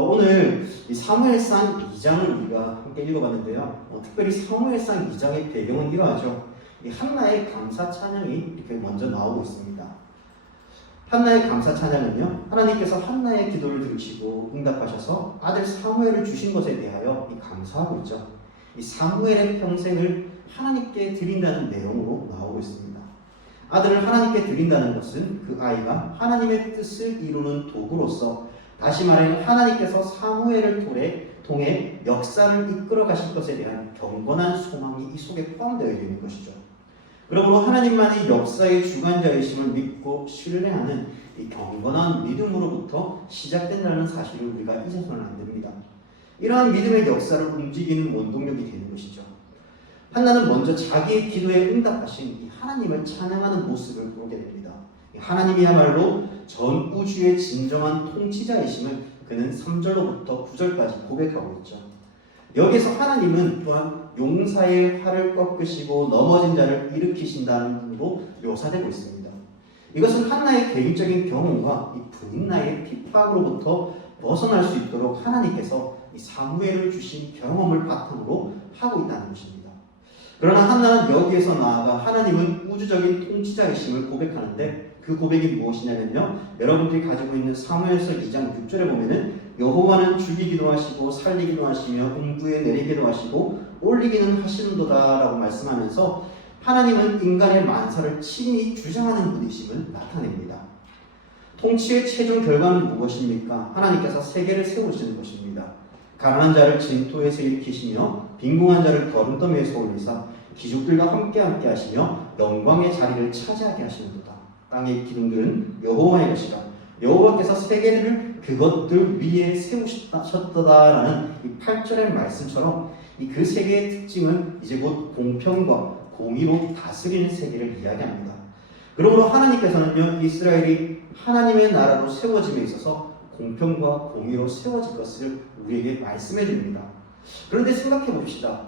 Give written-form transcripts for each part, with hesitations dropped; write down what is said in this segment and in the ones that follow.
오늘 이 사무엘상 2장을 우리가 함께 읽어봤는데요. 특별히 사무엘상 2장의 배경은 이러하죠. 이 한나의 감사 찬양이 이렇게 먼저 나오고 있습니다. 한나의 감사 찬양은요, 하나님께서 한나의 기도를 들으시고 응답하셔서 아들 사무엘을 주신 것에 대하여 감사하고 있죠. 이 사무엘의 평생을 하나님께 드린다는 내용으로 나오고 있습니다. 아들을 하나님께 드린다는 것은 그 아이가 하나님의 뜻을 이루는 도구로서, 다시 말해 하나님께서 사무엘을 통해 역사를 이끌어 가실 것에 대한 경건한 소망이 이 속에 포함되어 있는 것이죠. 그러므로 하나님만이 역사의 주관자이심을 믿고 신뢰하는 이 경건한 믿음으로부터 시작된다는 사실을 우리가 잊어서는 안 됩니다. 이러한 믿음의 역사를 움직이는 원동력이 되는 것이죠. 한나는 먼저 자기의 기도에 응답하신 이 하나님을 찬양하는 모습을 보게 됩니다. 하나님이야말로 전 우주의 진정한 통치자이심을 그는 3절로부터 9절까지 고백하고 있죠. 여기서 하나님은 또한 용사의 활을 꺾으시고 넘어진 자를 일으키신다는 분으로 묘사되고 있습니다. 이것은 한나의 개인적인 경험과 이 분인나의 핍박으로부터 벗어날 수 있도록 하나님께서 이 사무엘을 주신 경험을 바탕으로 하고 있다는 것입니다. 그러나 한나는 여기에서 나아가 하나님은 우주적인 통치자이심을 고백하는데, 그 고백이 무엇이냐면요, 여러분들이 가지고 있는 사무엘서 2장 6절에 보면은 여호와는 죽이기도 하시고 살리기도 하시며 음부에 내리기도 하시고 올리기는 하시는도다 라고 말씀하면서 하나님은 인간의 만사를 친히 주장하는 분이심을 나타냅니다. 통치의 최종 결과는 무엇입니까? 하나님께서 세계를 세우시는 것입니다. 가난한 자를 진토에서 일으키시며 빈궁한 자를 거름더미에서 올리사 기족들과 함께 하시며 영광의 자리를 차지하게 하시는도다. 땅의 기둥들은 여호와의 것이라. 여호와께서 세계를 그것들 위에 세우셨다라는 이 8절의 말씀처럼 그 세계의 특징은 이제 곧 공평과 공의로 다스리는 세계를 이야기합니다. 그러므로 하나님께서는요, 이스라엘이 하나님의 나라로 세워짐에 있어서 공평과 공의로 세워질 것을 우리에게 말씀해 줍니다. 그런데 생각해 봅시다.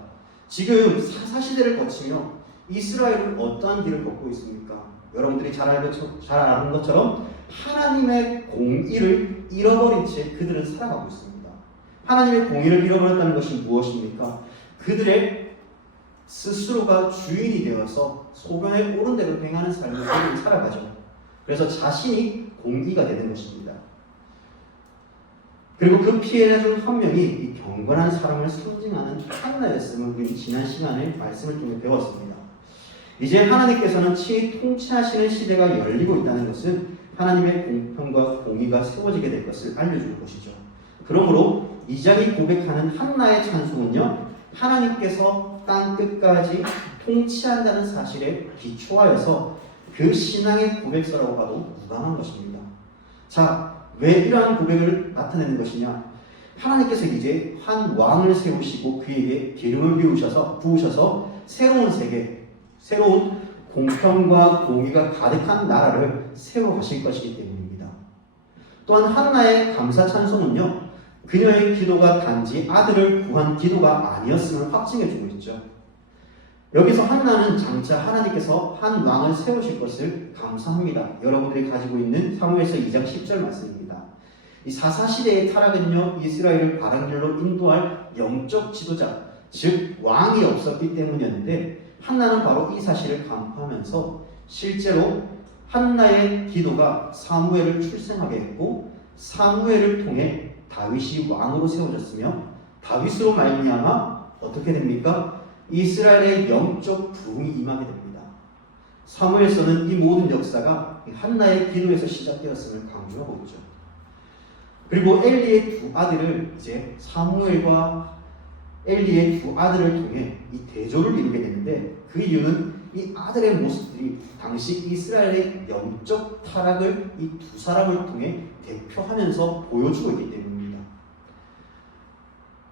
지금 사사시대를 거치며 이스라엘은 어떠한 길을 걷고 있습니까? 여러분들이 잘 아는 것처럼 하나님의 공의를 잃어버린 채 그들은 살아가고 있습니다. 하나님의 공의를 잃어버렸다는 것이 무엇입니까? 그들의 스스로가 주인이 되어서 소변에 오른 대로 행하는 삶을 그들은 살아가죠. 그래서 자신이 공의가 되는 것입니다. 그리고 그 피해자 중 한 명이 이 경건한 사람을 상징하는 한나였음을 우리 지난 시간에 말씀을 통해 배웠습니다. 이제 하나님께서는 친히 통치하시는 시대가 열리고 있다는 것은 하나님의 공평과 공의가 세워지게 될 것을 알려주는 것이죠. 그러므로 이 장이 고백하는 한나의 찬송은요, 하나님께서 땅 끝까지 통치한다는 사실에 기초하여서 그 신앙의 고백서라고 봐도 무방한 것입니다. 자, 왜 이러한 고백을 나타내는 것이냐? 하나님께서 이제 한 왕을 세우시고 그에게 기름을 부으셔서 새로운 세계, 새로운 공평과 공의가 가득한 나라를 세워가실 것이기 때문입니다. 또한 한나의 감사 찬송은요, 그녀의 기도가 단지 아들을 구한 기도가 아니었음을 확증해주고 있죠. 여기서 한나는 장차 하나님께서 한 왕을 세우실 것을 감사합니다. 여러분들이 가지고 있는 사무엘서 2장 10절 말씀입니다. 이 사사시대의 타락은요, 이스라엘을 바른 길로 인도할 영적 지도자, 즉 왕이 없었기 때문이었는데, 한나는 바로 이 사실을 간파하면서 실제로 한나의 기도가 사무엘을 출생하게 했고, 사무엘을 통해 다윗이 왕으로 세워졌으며, 다윗으로 말미암아 어떻게 됩니까? 이스라엘의 영적 부흥이 임하게 됩니다. 사무엘서는 이 모든 역사가 한나의 기도에서 시작되었음을 강조하고 있죠. 그리고 엘리의 두 아들을 이제 사무엘과 엘리의 두 아들을 통해 이 대조를 이루게 되는데, 그 이유는 이 아들의 모습들이 당시 이스라엘의 영적 타락을 이 두 사람을 통해 대표하면서 보여주고 있기 때문입니다.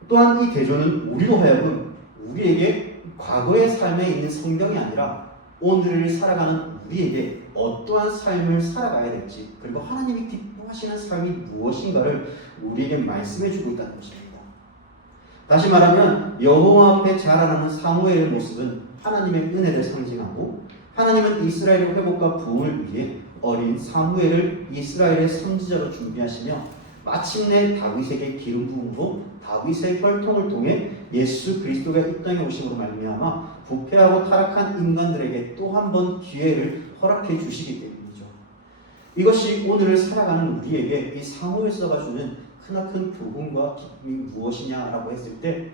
또한 이 대조는 우리로 하여금 우리에게 과거의 삶에 있는 성경이 아니라 오늘을 살아가는 우리에게 어떠한 삶을 살아가야 될지, 그리고 하나님이 기뻐하시는 삶이 무엇인가를 우리에게 말씀해주고 있다는 것입니다. 다시 말하면 여호와 앞에 자라나는 사무엘의 모습은 하나님의 은혜를 상징하고, 하나님은 이스라엘의 회복과 부흥을 위해 어린 사무엘을 이스라엘의 선지자로 준비하시며 마침내 다윗에게 기름 부음으로 다윗의 혈통을 통해 예수 그리스도가 이 땅에 오심으로 말미암아 부패하고 타락한 인간들에게 또 한 번 기회를 허락해 주시기 때문이죠. 이것이 오늘 살아가는 우리에게 이 사무엘서가 주는 크나큰 교훈과 기쁨이 무엇이냐라고 했을 때,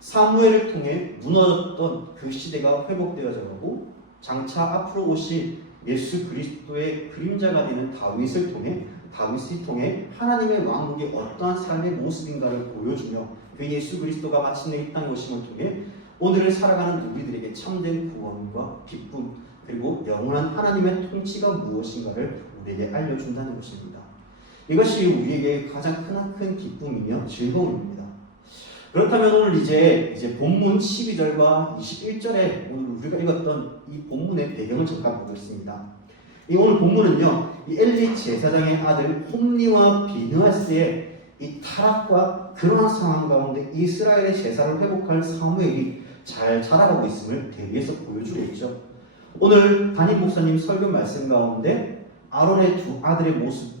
사무엘을 통해 무너졌던 그 시대가 회복되어져 가고 장차 앞으로 오실 예수 그리스도의 그림자가 되는 다윗이 통해 하나님의 왕국이 어떠한 삶의 모습인가를 보여주며 그 예수 그리스도가 마침내 이 땅에 오심을 통해 오늘을 살아가는 우리들에게 참된 구원과 기쁨, 그리고 영원한 하나님의 통치가 무엇인가를 우리에게 알려준다는 것입니다. 이것이 우리에게 가장 크나큰 기쁨이며 즐거움입니다. 그렇다면 오늘 이제 본문 12절과 21절에 오늘 우리가 읽었던 이 본문의 배경을 잠깐 보겠습니다. 이 오늘 본문은요, 이 엘리 제사장의 아들 홈리와 비느하스의 이 타락과 그러한 상황 가운데 이스라엘의 제사를 회복할 사무엘이 잘 자라가고 있음을 대비해서 보여주고 있죠. 오늘 담임 목사님 설교 말씀 가운데 아론의 두 아들의 모습,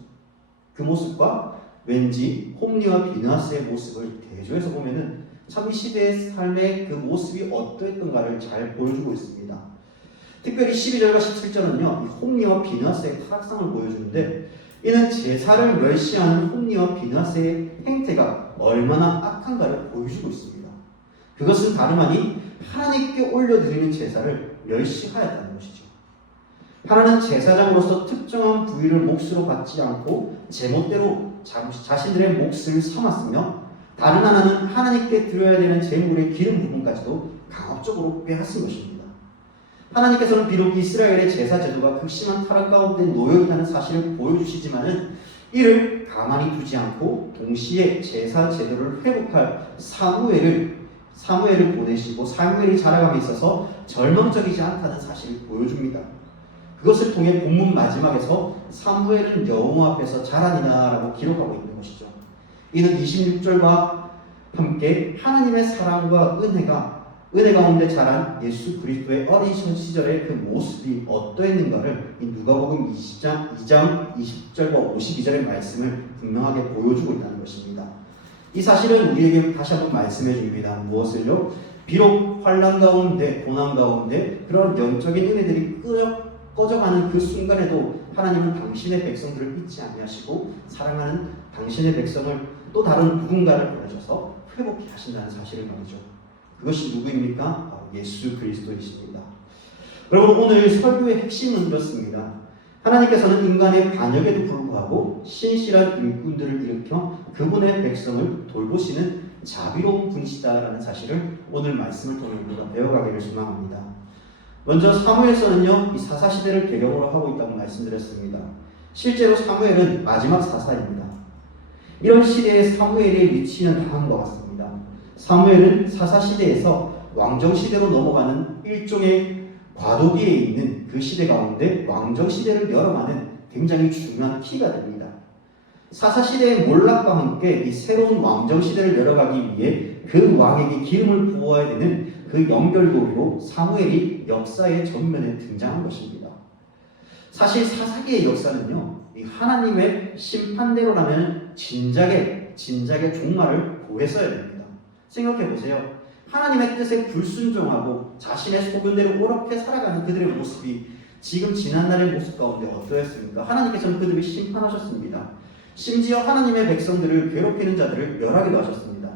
그 모습과 왠지 홈리와 비느하스의 모습을 대조해서 보면은 참 이 시대의 삶의 그 모습이 어떠했던가를 잘 보여주고 있습니다. 특별히 12절과 17절은요, 이 홈리와 비느하스의 타락상을 보여주는데, 이는 제사를 멸시하는 홈리와 비느하스의 행태가 얼마나 악한가를 보여주고 있습니다. 그것은 다름 아닌 하나님께 올려드리는 제사를 멸시하였다는 것이죠. 하나는 제사장으로서 특정한 부위를 몫으로 받지 않고 제멋대로 자신들의 몫을 삼았으며, 다른 하나는 하나님께 드려야 되는 제물의 기름 부분까지도 강압적으로 빼앗은 것입니다. 하나님께서는 비록 이스라엘의 제사 제도가 극심한 타락 가운데 놓여 있다는 사실을 보여주시지만은 이를 가만히 두지 않고 동시에 제사 제도를 회복할 사무엘을 보내시고 사무엘이 자라감에 있어서 절망적이지 않다는 사실을 보여줍니다. 그것을 통해 본문 마지막에서 사무엘은 여호와 앞에서 자라니라라고 기록하고 있는 것이죠. 이는 26절과 함께 하나님의 사랑과 은혜 가운데 자란 예수 그리스도의 어린 시절의 그 모습이 어떠했는가를 이 누가복음 2장 20절과 52절의 말씀을 분명하게 보여주고 있다는 것입니다. 이 사실은 우리에게 다시 한번 말씀해 줍니다. 무엇을요? 비록 환난 가운데, 고난 가운데 그런 영적인 은혜들이 꺼져가는 그 순간에도 하나님은 당신의 백성들을 잊지 아니하시고 사랑하는 당신의 백성을 또 다른 누군가를 보내셔서 회복해 하신다는 사실을 말이죠. 그것이 누구입니까? 바로 예수 그리스도이십니다. 여러분, 오늘 설교의 핵심은 이렇습니다. 하나님께서는 인간의 반역에도 불구하고 신실한 일꾼들을 일으켜 그분의 백성을 돌보시는 자비로운 분이시다라는 사실을 오늘 말씀을 통해 우리가 배워가기를 소망합니다. 먼저 사무엘서는요, 이 사사시대를 배경으로 하고 있다고 말씀드렸습니다. 실제로 사무엘은 마지막 사사입니다. 이런 시대에 사무엘의 위치는 다음과 같습니다. 사무엘은 사사시대에서 왕정시대로 넘어가는 일종의 과도기에 있는 그 시대 가운데 왕정시대를 열어가는 굉장히 중요한 키가 됩니다. 사사시대의 몰락과 함께 이 새로운 왕정시대를 열어가기 위해 그 왕에게 기름을 부어야 되는 그 연결고리로 사무엘이 역사의 전면에 등장한 것입니다. 사실 사사기의 역사는요, 이 하나님의 심판대로라면 진작에 종말을 보했어야 됩니다. 생각해 보세요. 하나님의 뜻에 불순종하고 자신의 소견대로 옳게 살아가는 그들의 모습이 지금 지난날의 모습 가운데 어떠했습니까? 하나님께서는 그들을 심판하셨습니다. 심지어 하나님의 백성들을 괴롭히는 자들을 멸하기도 하셨습니다.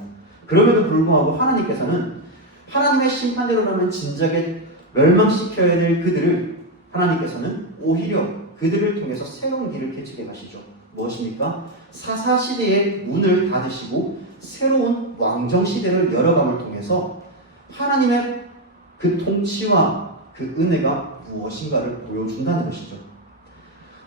그럼에도 불구하고 하나님께서는 하나님의 심판대로라면 진작에 멸망시켜야 될 그들을 하나님께서는 오히려 그들을 통해서 새로운 길을 개척해 가시죠. 무엇입니까? 사사시대의 문을 닫으시고 새로운 왕정시대를 열어감을 통해서 하나님의 그 통치와 그 은혜가 무엇인가를 보여준다는 것이죠.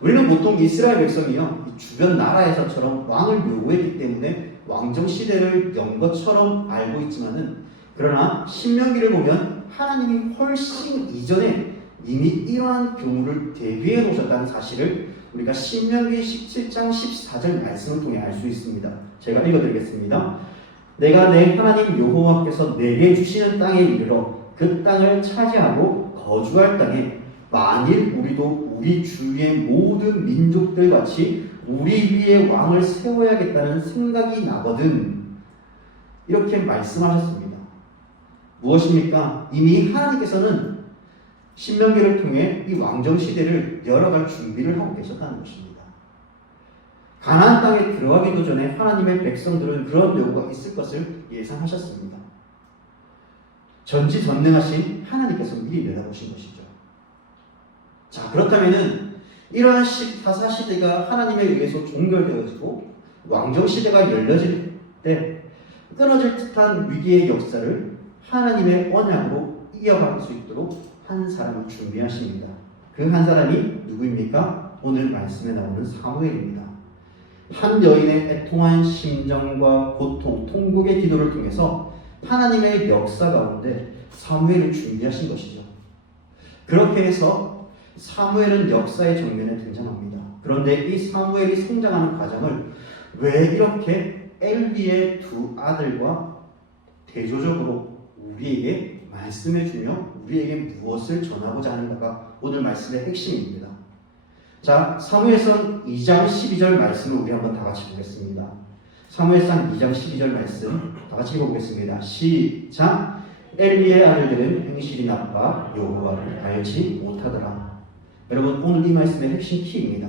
우리는 보통 이스라엘 백성이요, 주변 나라에서처럼 왕을 요구했기 때문에 왕정시대를 연 것처럼 알고 있지만은, 그러나 신명기를 보면 하나님이 훨씬 이전에 이미 이러한 경우를 대비해 놓으셨다는 사실을 우리가 신명기 17장 14절 말씀을 통해 알 수 있습니다. 제가 읽어드리겠습니다. 내가 내 하나님 여호와께서 내게 주시는 땅에 이르러 그 땅을 차지하고 거주할 땅에 만일 우리도 우리 주위의 모든 민족들 같이 우리 위에 왕을 세워야겠다는 생각이 나거든. 이렇게 말씀하셨습니다. 무엇입니까? 이미 하나님께서는 신명기를 통해 이 왕정 시대를 열어갈 준비를 하고 계셨다는 것입니다. 가나안 땅에 들어가기도 전에 하나님의 백성들은 그런 요구가 있을 것을 예상하셨습니다. 전지전능하신 하나님께서 미리 내다보신 것이죠. 자, 그렇다면은 이러한 사사 시대가 하나님에 의해서 종결되어지고 왕정 시대가 열려질 때 끊어질 듯한 위기의 역사를 하나님의 언약으로 이어갈 수 있도록 한 사람을 준비하십니다. 그 한 사람이 누구입니까? 오늘 말씀에 나오는 사무엘입니다. 한 여인의 애통한 심정과 고통, 통곡의 기도를 통해서 하나님의 역사 가운데 사무엘을 준비하신 것이죠. 그렇게 해서 사무엘은 역사의 정면에 등장합니다. 그런데 이 사무엘이 성장하는 과정을 왜 이렇게 엘리의 두 아들과 대조적으로 우리에게 말씀해주며 우리에게 무엇을 전하고자 하는가가 오늘 말씀의 핵심입니다. 자, 사무엘상 2장 12절 말씀을 우리 한번 다 같이 보겠습니다. 사무엘상 2장 12절 말씀 다 같이 읽어보겠습니다. 시작. 엘리의 아들들은 행실이 나빠 여호와를 알지 못하더라. 여러분, 오늘 이 말씀의 핵심 키입니다.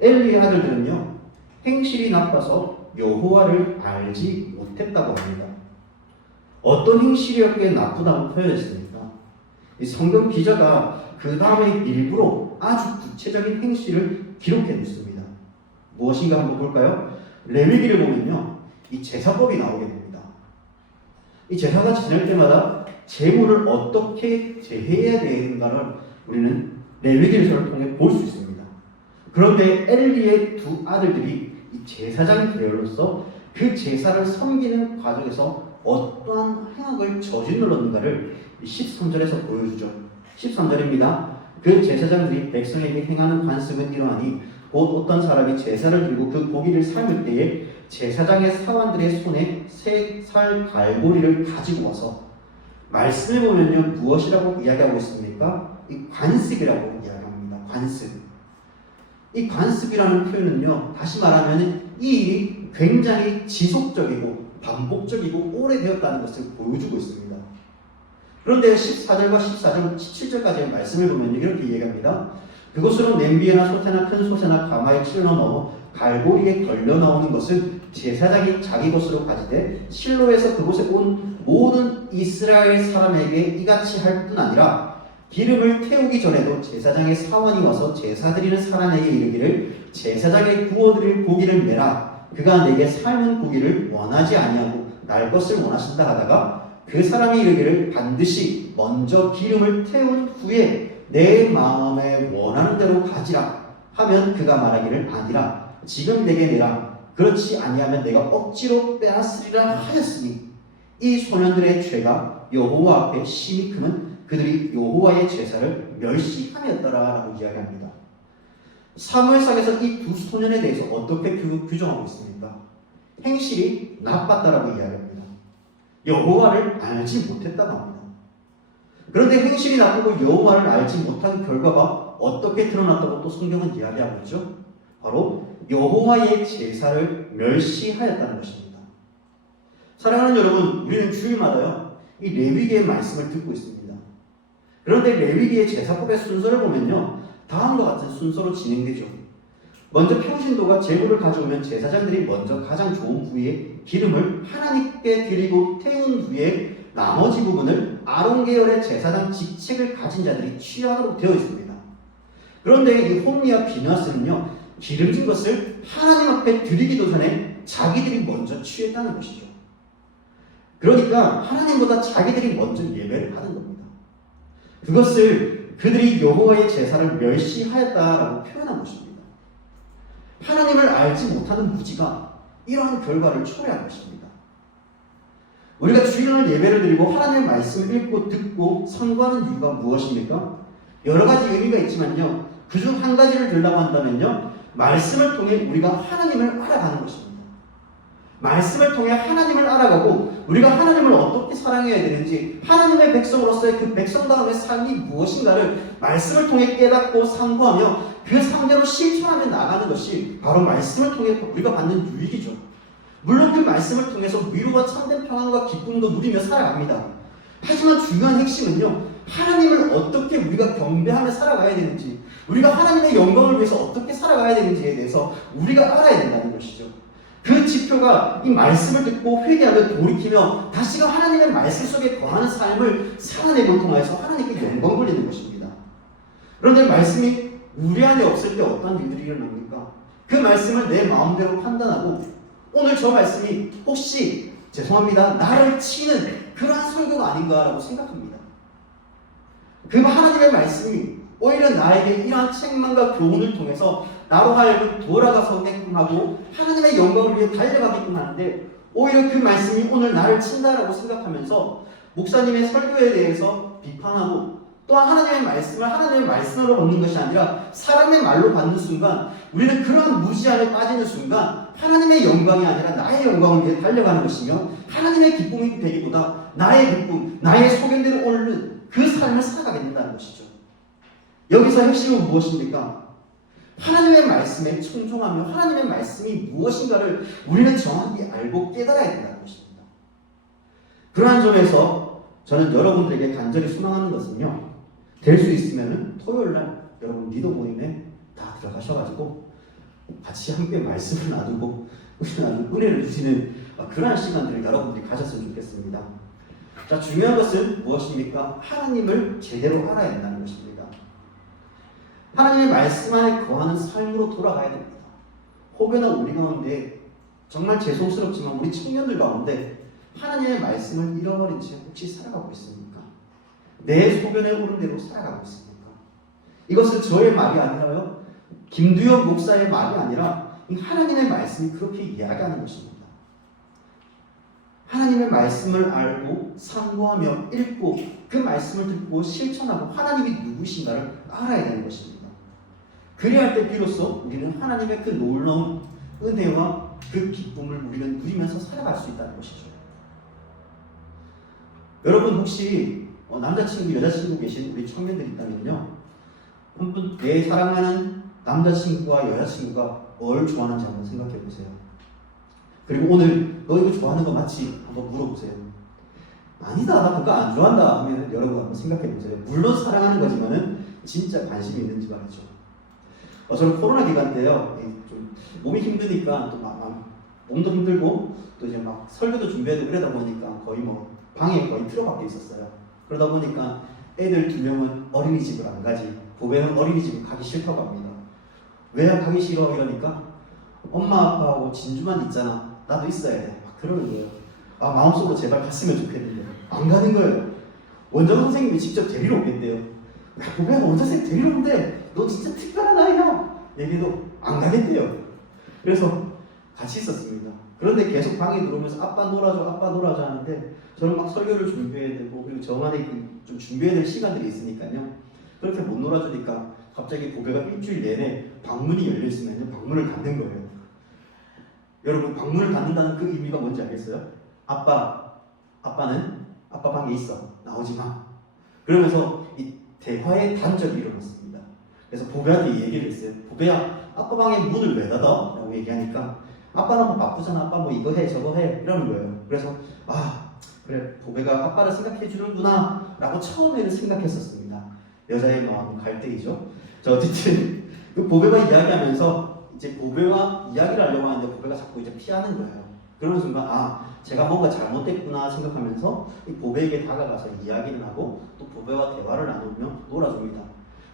엘리의 아들들은요, 행실이 나빠서 여호와를 알지 못했다고 합니다. 어떤 행실이었기에 나쁘다고 표현했습니까? 이 성경 기자가 그 다음에 일부러 아주 구체적인 행실을 기록해 놓습니다. 무엇인가 한번 볼까요? 레위기를 보면요, 이 제사법이 나오게 됩니다. 이 제사가 지낼 때마다 제물을 어떻게 제해야 되는가를 우리는 레위기를 통해 볼 수 있습니다. 그런데 엘리의 두 아들들이 이 제사장 계열로서 그 제사를 섬기는 과정에서 어떠한 행악을 저질렀는가를 13절에서 보여주죠. 13절입니다. 그 제사장들이 백성에게 행하는 관습은 이러하니 곧 어떤 사람이 제사를 들고 그 고기를 삶을 때에 제사장의 사관들의 손에 새 살 갈고리를 가지고 와서, 말씀에 보면요, 무엇이라고 이야기하고 있습니까? 이 관습이라고 이야기합니다. 관습. 이 관습이라는 표현은요, 다시 말하면 이 일이 굉장히 지속적이고 반복적이고 오래되었다는 것을 보여주고 있습니다. 그런데 14절과 14절, 17절까지의 말씀을 보면 이렇게 이야기합니다. 그것으로 냄비에나 솥에나 큰 솥에나 가마에 찔러 넣어 갈고리에 걸려 나오는 것은 제사장이 자기 것으로 가지되 실로에서 그곳에 온 모든 이스라엘 사람에게 이같이 할 뿐 아니라 기름을 태우기 전에도 제사장의 사원이 와서 제사 드리는 사람에게 이르기를 제사장의 구워드릴 고기를 내라. 그가 내게 삶은 고기를 원하지 아니하고 날 것을 원하신다 하다가 그 사람이 이르기를 반드시 먼저 기름을 태운 후에 내 마음에 원하는 대로 가지라 하면 그가 말하기를 아니라 지금 내게 내라. 그렇지 아니하면 내가 억지로 빼앗으리라 하였으니 이 소년들의 죄가 여호와 앞에 심히 크면 그들이 여호와의 제사를 멸시함이었더라라고 이야기합니다. 사무엘상에서 이 두 소년에 대해서 어떻게 규정하고 있습니까? 행실이 나빴다라고 이야기합니다. 여호와를 알지 못했다고 합니다. 그런데 행실이 나쁘고 여호와를 알지 못한 결과가 어떻게 드러났다고 또 성경은 이야기하고 있죠? 바로 여호와의 제사를 멸시하였다는 것입니다. 사랑하는 여러분, 우리는 주일마다요, 이 레위기의 말씀을 듣고 있습니다. 그런데 레위기의 제사법의 순서를 보면요, 다음과 같은 순서로 진행되죠. 먼저 평신도가 제물을 가져오면 제사장들이 먼저 가장 좋은 부위에 기름을 하나님께 드리고 태운 후에 나머지 부분을 아론 계열의 제사장 직책을 가진 자들이 취하도록 되어 있습니다. 그런데 이 홈리와 비느하스는요, 기름진 것을 하나님 앞에 드리기도 전에 자기들이 먼저 취했다는 것이죠. 그러니까 하나님보다 자기들이 먼저 예배를 받은 겁니다. 그것을 그들이 여호와의 제사를 멸시하였다라고 표현한 것입니다. 하나님을 알지 못하는 무지가 이러한 결과를 초래한 것입니다. 우리가 주일날 예배를 드리고 하나님의 말씀을 읽고 듣고 선고하는 이유가 무엇입니까? 여러 가지 의미가 있지만요, 그중 한 가지를 들라고 한다면요, 말씀을 통해 우리가 하나님을 알아가는 것입니다. 말씀을 통해 하나님을 알아가고 우리가 하나님을 어떻게 사랑해야 되는지 하나님의 백성으로서의 그 백성다움의 삶이 무엇인가를 말씀을 통해 깨닫고 상고하며 그 상대로 실천하며 나가는 것이 바로 말씀을 통해 우리가 받는 유익이죠. 물론 그 말씀을 통해서 위로와 참된 평안과 기쁨도 누리며 살아갑니다. 하지만 중요한 핵심은요, 하나님을 어떻게 우리가 경배하며 살아가야 되는지, 우리가 하나님의 영광을 위해서 어떻게 살아가야 되는지에 대해서 우리가 알아야 된다는 것이죠. 그 지표가 이 말씀을 듣고 회개하며 돌이키며 다시금 하나님의 말씀 속에 거하는 삶을 살아내고 통해서 하나님께 영광 돌리는 것입니다. 그런데 말씀이 우리 안에 없을 때 어떤 일들이 일어납니까? 그 말씀을 내 마음대로 판단하고 오늘 저 말씀이 혹시 죄송합니다 나를 치는 그러한 설교가 아닌가라고 생각합니다. 그 하나님의 말씀이 오히려 나에게 이러한 책망과 교훈을 통해서 나로 하여금 돌아가서게끔 하고 하나님의 영광을 위해 달려가게끔 하는데 오히려 그 말씀이 오늘 나를 친다라고 생각하면서 목사님의 설교에 대해서 비판하고 또한 하나님의 말씀을 하나님의 말씀으로 먹는 것이 아니라 사람의 말로 받는 순간 우리는 그런 무지함에 빠지는 순간 하나님의 영광이 아니라 나의 영광을 위해 달려가는 것이며 하나님의 기쁨이 되기보다 나의 기쁨, 나의 소견대로 오르는 그 삶을 살아가게 된다는 것이죠. 여기서 핵심은 무엇입니까? 하나님의 말씀에 청종하며 하나님의 말씀이 무엇인가를 우리는 정확히 알고 깨달아야 된다는 것입니다. 그러한 점에서 저는 여러분들에게 간절히 소망하는 것은요, 될 수 있으면 토요일날 여러분 리더 모임에 다 들어가셔가지고 같이 함께 말씀을 나누고 은혜를 주시는 그러한 시간들을 여러분들이 가졌으면 좋겠습니다. 자, 중요한 것은 무엇입니까? 하나님을 제대로 알아야 된다는 것입니다. 하나님의 말씀 안에 거하는 삶으로 돌아가야 됩니다. 혹여나 우리 가운데 정말 죄송스럽지만 우리 청년들 가운데 하나님의 말씀을 잃어버린 채 혹시 살아가고 있습니까? 내 소견에 오른 대로 살아가고 있습니까? 이것은 저의 말이 아니라요, 김두엽 목사의 말이 아니라 하나님의 말씀이 그렇게 이야기하는 것입니다. 하나님의 말씀을 알고 상고하며 읽고 그 말씀을 듣고 실천하고 하나님이 누구신가를 알아야 되는 것입니다. 그래야 할 때 비로소 우리는 하나님의 그 놀라운 은혜와 그 기쁨을 우리는 누리면서 살아갈 수 있다는 것이죠. 여러분 혹시 남자친구, 여자친구 계신 우리 청년들 있다면요, 한번 내 사랑하는 남자친구와 여자친구가 뭘 좋아하는지 한번 생각해 보세요. 그리고 오늘 너 이거 좋아하는 거 맞지? 한번 물어보세요. 아니다, 나 그거 안 좋아한다 하면 여러분 한번 생각해 보세요. 물론 사랑하는 거지만은 진짜 관심이 있는지 말이죠. 저는 코로나 기간 때요, 좀 몸이 힘드니까 또 몸도 힘들고 또 이제 막 설교도 준비해야 되고 그러다 보니까 거의 방에 거의 틀어박혀 있었어요. 그러다 보니까 애들 2명은 어린이집을 안 가지, 보배는 어린이집을 가기 싫다고 합니다. 왜 가기 싫어? 이러니까 엄마 아빠하고 진주만 있잖아, 나도 있어야 돼, 막 그러는 거예요. 마음속으로 제발 갔으면 좋겠는데 안 가는 거예요. 원장 선생님이 직접 데리러 오겠대요. 보배가 원장 선생님 데리러 오는데 너 진짜 특별한 아이야 얘기해도 안 가겠대요. 그래서 같이 있었습니다. 그런데 계속 방에 들어오면서 아빠 놀아줘 하는데 저는 막 설교를 준비해야 되고 그리고 저만의 좀 준비해야 될 시간들이 있으니까요. 그렇게 못 놀아주니까 갑자기 보배가 일주일 내내 방문이 열려있으면 방문을 닫는 거예요. 여러분, 방문을 닫는다는 그 의미가 뭔지 알겠어요? 아빠는 아빠 방에 있어, 나오지 마. 그러면서 이 대화의 단절이 일어났습니다. 그래서 보배한테 이 얘기를 했어요. 보배야, 아빠 방에 문을 왜 닫아? 라고 얘기하니까 아빠는 바쁘잖아, 아빠 이거 해 저거 해 이러는 거예요. 그래서 그래, 보배가 아빠를 생각해 주는구나 라고 처음에는 생각했었습니다. 여자의 마음은 갈대이죠. 자, 어쨌든 그 보배가 이야기하면서 이제 보배와 이야기를 하려고 하는데 보배가 자꾸 이제 피하는 거예요. 그러는 순간 제가 뭔가 잘못했구나 생각하면서 이 보배에게 다가가서 이야기를 하고 또 보배와 대화를 나누며 놀아줍니다.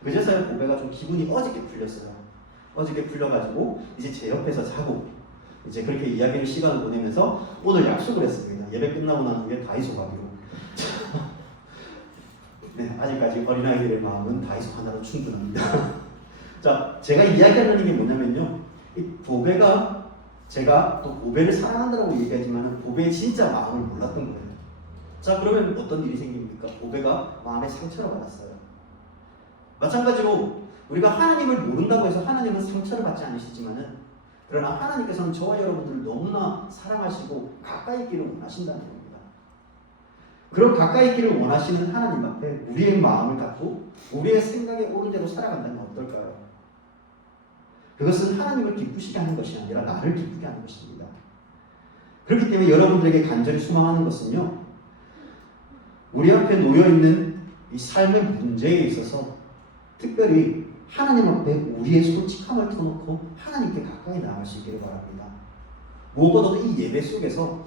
그제서야 보배가 좀 기분이 어저께 풀렸어요. 어저께 풀려가지고 이제 제 옆에서 자고 이제 그렇게 이야기를 시간을 보내면서 오늘 약속을 했습니다. 예배 끝나고 난 후에 다이소 가기로. 네, 아직까지 어린아이들의 마음은 다이소 하나로 충분합니다. 자, 제가 이야기하는 게 뭐냐면요, 이 보배가, 제가 또 보배를 사랑한다고 얘기하지만 보배의 진짜 마음을 몰랐던 거예요. 자, 그러면 어떤 일이 생깁니까? 보배가 마음에 상처를 받았어요. 마찬가지로 우리가 하나님을 모른다고 해서 하나님은 상처를 받지 않으시지만은 그러나 하나님께서는 저와 여러분들을 너무나 사랑하시고 가까이 있기를 원하신다는 겁니다. 그런 가까이 있기를 원하시는 하나님 앞에 우리의 마음을 갖고 우리의 생각에 옳은 대로 살아간다면 어떨까요? 그것은 하나님을 기쁘시게 하는 것이 아니라 나를 기쁘게 하는 것입니다. 그렇기 때문에 여러분들에게 간절히 소망하는 것은요, 우리 앞에 놓여있는 이 삶의 문제에 있어서 특별히 하나님 앞에 우리의 솔직함을 터놓고 하나님께 가까이 나아갈 수 있기를 바랍니다. 무엇보다도 이 예배 속에서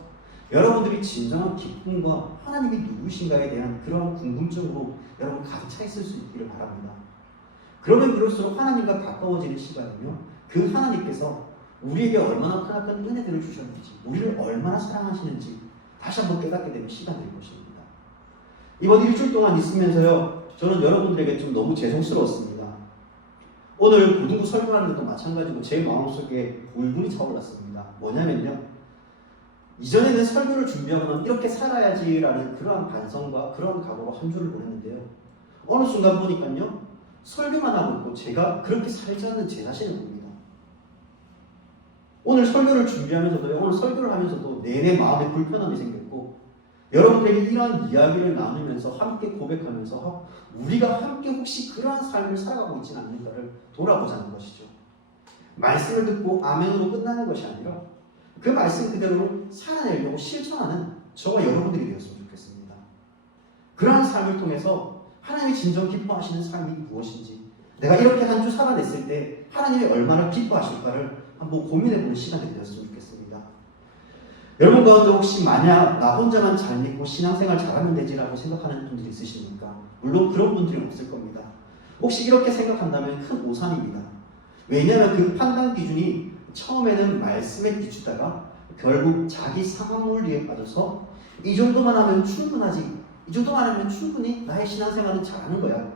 여러분들이 진정한 기쁨과 하나님이 누구신가에 대한 그런 궁금증으로 여러분 가득 차 있을 수 있기를 바랍니다. 그러면 그럴수록 하나님과 가까워지는 시간이며 그 하나님께서 우리에게 얼마나 크나큰 은혜들을 주셨는지, 우리를 얼마나 사랑하시는지 다시 한번 깨닫게 되는 시간일 것입니다. 이번 일주일 동안 있으면서요, 저는 여러분들에게 좀 너무 죄송스러웠습니다. 오늘 고등부 설교하는 것도 마찬가지고 제 마음속에 울분이 차올랐습니다. 뭐냐면요, 이전에는 설교를 준비하면 이렇게 살아야지라는 그러한 반성과 그러한 각오로 한 주를 보냈는데요, 어느 순간 보니까요, 설교만 하고 있고 제가 그렇게 살지 않는 제 자신을 봅니다. 오늘 설교를 준비하면서도요, 오늘 설교를 하면서도 내내 마음에 불편함이 생겼고, 여러분들에게 이러한 이야기를 나누면서 함께 고백하면서 우리가 함께 혹시 그러한 삶을 살아가고 있지는 않는가를 돌아보자는 것이죠. 말씀을 듣고 아멘으로 끝나는 것이 아니라 그 말씀 그대로 살아내려고 실천하는 저와 여러분들이 되었으면 좋겠습니다. 그러한 삶을 통해서 하나님이 진정 기뻐하시는 삶이 무엇인지, 내가 이렇게 한 주 살아냈을 때 하나님이 얼마나 기뻐하실까를 한번 고민해보는 시간이 되었으면 좋겠습니다. 여러분 가운데 혹시 만약 나 혼자만 잘 믿고 신앙생활 잘하면 되지라고 생각하는 분들이 있으십니까? 물론 그런 분들이 없을 겁니다. 혹시 이렇게 생각한다면 큰 오산입니다. 왜냐하면 그 판단 기준이 처음에는 말씀에 비추다가 결국 자기 상황론리에 빠져서 이 정도만 하면 충분하지, 이 정도만 하면 충분히 나의 신앙생활은 잘하는 거야,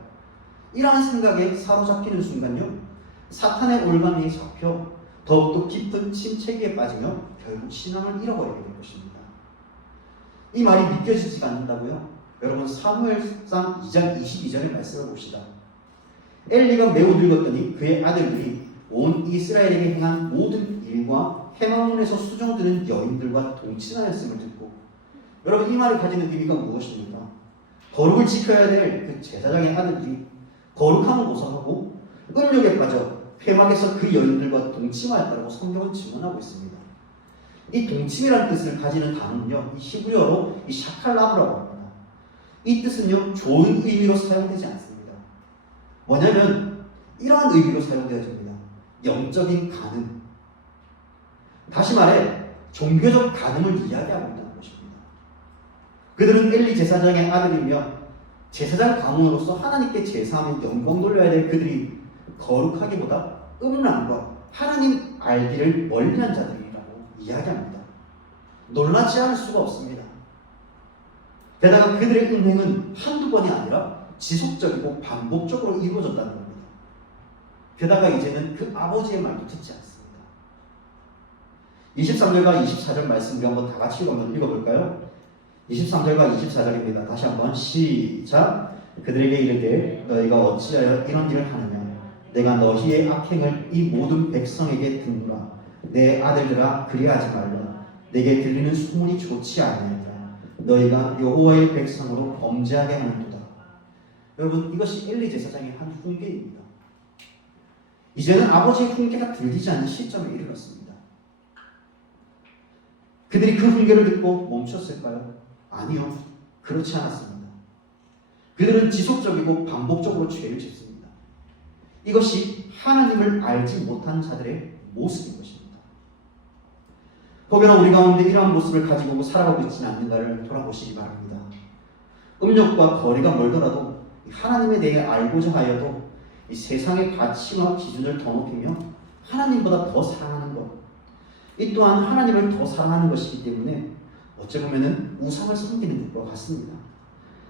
이러한 생각에 사로잡히는 순간요, 사탄의 올가미에 잡혀 더욱더 깊은 침체기에 빠지며 결국 신앙을 잃어버리게 될 것입니다. 이 말이 믿겨지지가 않는다고요? 여러분 사무엘상 2장 22절의 말씀을 봅시다. 엘리가 매우 늙었더니 그의 아들들이 온 이스라엘에게 행한 모든 일과 해망문에서 수종드는 여인들과 동친하였음을 듣고, 여러분 이 말이 가지는 의미가 무엇입니까? 거룩을 지켜야 될 그 제사장의 아들들이 거룩함을 고사하고 음욕에 빠져 회막에서 그 여인들과 동침하였다고 성경은 증언하고 있습니다. 이 동침이라는 뜻을 가지는 단어는요, 이 히브리어로 이 샤칼라브라고 합니다. 이 뜻은요, 좋은 의미로 사용되지 않습니다. 뭐냐면 이러한 의미로 사용되어집니다. 영적인 간음, 다시 말해 종교적 간음을 이야기하고 있다는 것입니다. 그들은 엘리 제사장의 아들이며 제사장 가문으로서 하나님께 제사하며 영광 돌려야 될 그들이 거룩하기보다 음란과 하나님 알기를 멀리한 자들이라고 이야기합니다. 놀라지 않을 수가 없습니다. 게다가 그들의 음행은 한두 번이 아니라 지속적이고 반복적으로 이루어졌다는 겁니다. 게다가 이제는 그 아버지의 말도 듣지 않습니다. 23절과 24절 말씀 우리 한번 다 같이 한번 읽어볼까요? 23절과 24절입니다. 다시 한번 시작. 그들에게 이르되 너희가 어찌하여 이런 일을 하느냐? 내가 너희의 악행을 이 모든 백성에게 듣노라. 내 아들들아 그리하지 말라. 내게 들리는 소문이 좋지 아니하니라. 너희가 여호와의 백성으로 범죄하게 하는도다. 여러분 이것이 엘리 제사장의 한 훈계입니다. 이제는 아버지의 훈계가 들리지 않는 시점에 이르렀습니다. 그들이 그 훈계를 듣고 멈췄을까요? 아니요, 그렇지 않았습니다. 그들은 지속적이고 반복적으로 죄를 짓습니다. 이것이 하나님을 알지 못한 자들의 모습인 것입니다. 혹여나 우리 가운데 이러한 모습을 가지고 살아가고 있지는 않는가를 돌아보시기 바랍니다. 음욕과 거리가 멀더라도 하나님에 대해 알고자 하여도 이 세상의 가치와 기준을 더 높이며 하나님보다 더 사랑하는 것, 이 또한 하나님을 더 사랑하는 것이기 때문에 어찌 보면 우상을 섬기는 것과 같습니다.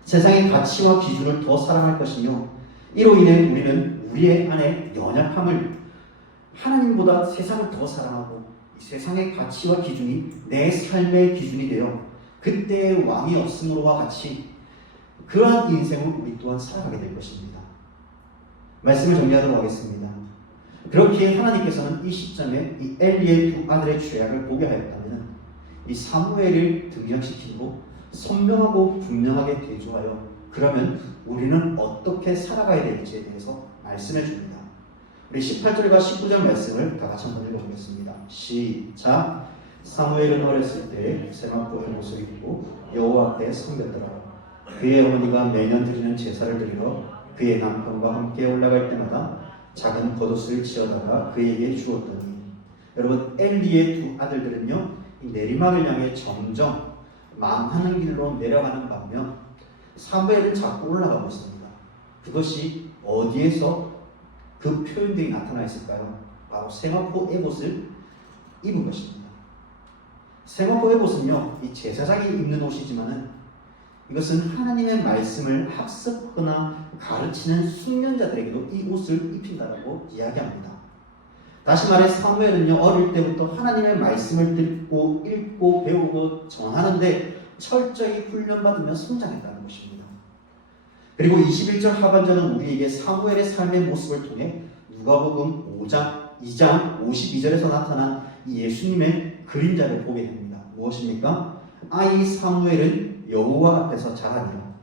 세상의 가치와 기준을 더 사랑할 것이며 이로 인해 우리는 우리의 안에 연약함을 하나님보다 세상을 더 사랑하고 이 세상의 가치와 기준이 내 삶의 기준이 되어 그때의 왕이 없음으로와 같이 그러한 인생을 우리 또한 살아가게 될 것입니다. 말씀을 정리하도록 하겠습니다. 그렇게 하나님께서는 이 시점에 이 엘리의 두 아들의 죄악을 보게 하였다면 이 사무엘을 등장시키고 선명하고 분명하게 대조하여 그러면 우리는 어떻게 살아가야 될지에 대해서 말씀해 줍니다. 우리 18절과 19절 말씀을 다 같이 한번 읽어보겠습니다. 시작. 사무엘은 어렸을 때 세마포의 옷을 입고 여호와 앞에 섬겼더라. 그의 어머니가 매년 드리는 제사를 드리러 그의 남편과 함께 올라갈 때마다 작은 겉옷을 지어다가 그에게 주었더니, 여러분 엘리의 두 아들들은요 이 내리막을 향해 점점 망하는 길로 내려가는 반면 사무엘은 자꾸 올라가고 있습니다. 그것이 어디에서 그 표현들이 나타나 있을까요? 바로 세마포 에봇을 입은 것입니다. 세마포 에봇은요 이 제사장이 입는 옷이지만은 이것은 하나님의 말씀을 학습하거나 가르치는 숙련자들에게도 이 옷을 입힌다라고 이야기합니다. 다시 말해 사무엘은요 어릴 때부터 하나님의 말씀을 듣고 읽고 배우고 전하는데 철저히 훈련받으며 성장했다는 것입니다. 그리고 21절 하반절은 우리에게 사무엘의 삶의 모습을 통해 누가복음 5장 2장 52절에서 나타난 이 예수님의 그림자를 보게 됩니다. 무엇입니까? 아이 사무엘은 여호와 앞에서 자라니라.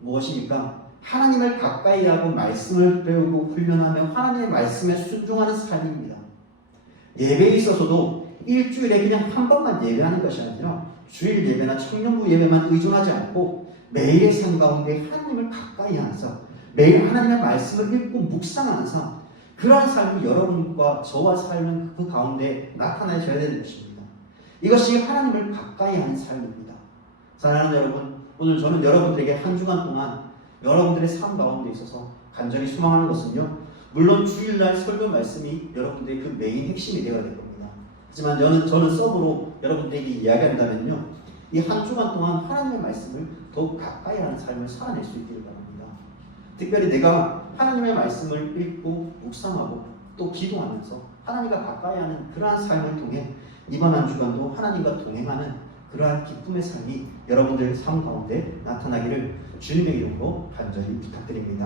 무엇입니까? 하나님을 가까이 하고 말씀을 배우고 훈련하며 하나님의 말씀에 순종하는 삶입니다. 예배에 있어서도 일주일에 그냥 한 번만 예배하는 것이 아니라 주일 예배나 청년부 예배만 의존하지 않고 매일의 삶 가운데 하나님을 가까이 하면서 매일 하나님의 말씀을 읽고 묵상하면서 그러한 삶이 여러분과 저와 삶은 그 가운데 나타나셔야 되는 것입니다. 이것이 하나님을 가까이 하는 삶입니다. 사랑하는 여러분, 오늘 저는 여러분들에게 한 주간 동안 여러분들의 삶 가운데 있어서 간절히 소망하는 것은요, 물론 주일날 설교 말씀이 여러분들의 그 메인 핵심이 되어야 될 겁니다. 하지만 저는 서브로 여러분들에게 이야기한다면요, 이 한 주간 동안 하나님의 말씀을 더욱 가까이 하는 삶을 살아낼 수 있기를 바랍니다. 특별히 내가 하나님의 말씀을 읽고 묵상하고 또 기도하면서 하나님과 가까이 하는 그러한 삶을 통해 이번 한 주간도 하나님과 동행하는 그러한 기쁨의 삶이 여러분들 삶 가운데 나타나기를 주님의 이름으로 간절히 부탁드립니다.